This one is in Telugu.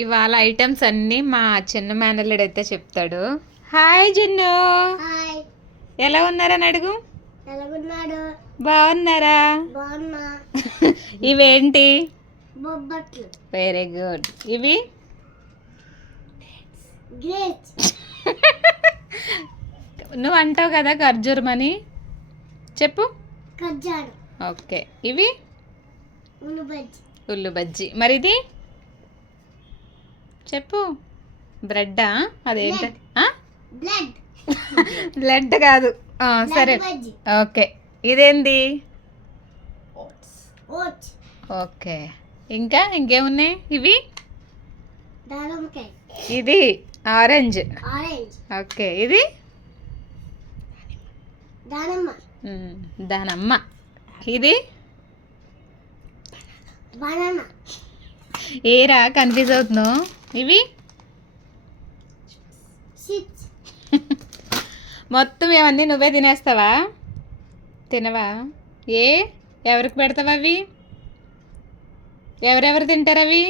ఇవాళ ఐటమ్స్ అన్నీ మా చిన్న మేనల్లుడు అయితే చెప్తాడు. హాయ్ జున్ను, హాయ్, ఎలా ఉన్నారని అడుగు. ఎలాగున్నాడు? బాగున్నారా? బాగున్నా. ఇవేంటి? బొబ్బట్లు. Very good. ఇవి గ్రేట్. నువ్వు అంటావు కదా ఖర్జూరమని, చెప్పు. కజ్జాడు. ఓకే. ఇవి ఉల్లిబజ్జి. ఉల్లు బజ్జి. మరి ఇది చెప్పు. బ్రెడ్డా? అదేంటి? బ్లడ్. బ్లడ్ కాదు. సరే, బజ్జి. ఓకే. ఇదేంది? ఓట్స్. ఓకే. ఇంకా ఇంకేమున్నాయి? ఇవి దానిమ్మకాయ. ఇది ఆరెంజ్. ఆరెంజ్. ఓకే. ఇది దానిమ్మ. దానమ్మ. ఇది బనానా. ఏరా కన్ఫ్యూజ్ అవుతున్నావు? ఇవి చిప్స్. మొత్తం ఇవన్నీ నువ్వే తినేస్తావా? తినవా? ఎవరికి పెడతావు అవి? ఎవరెవరు తింటారు అవి?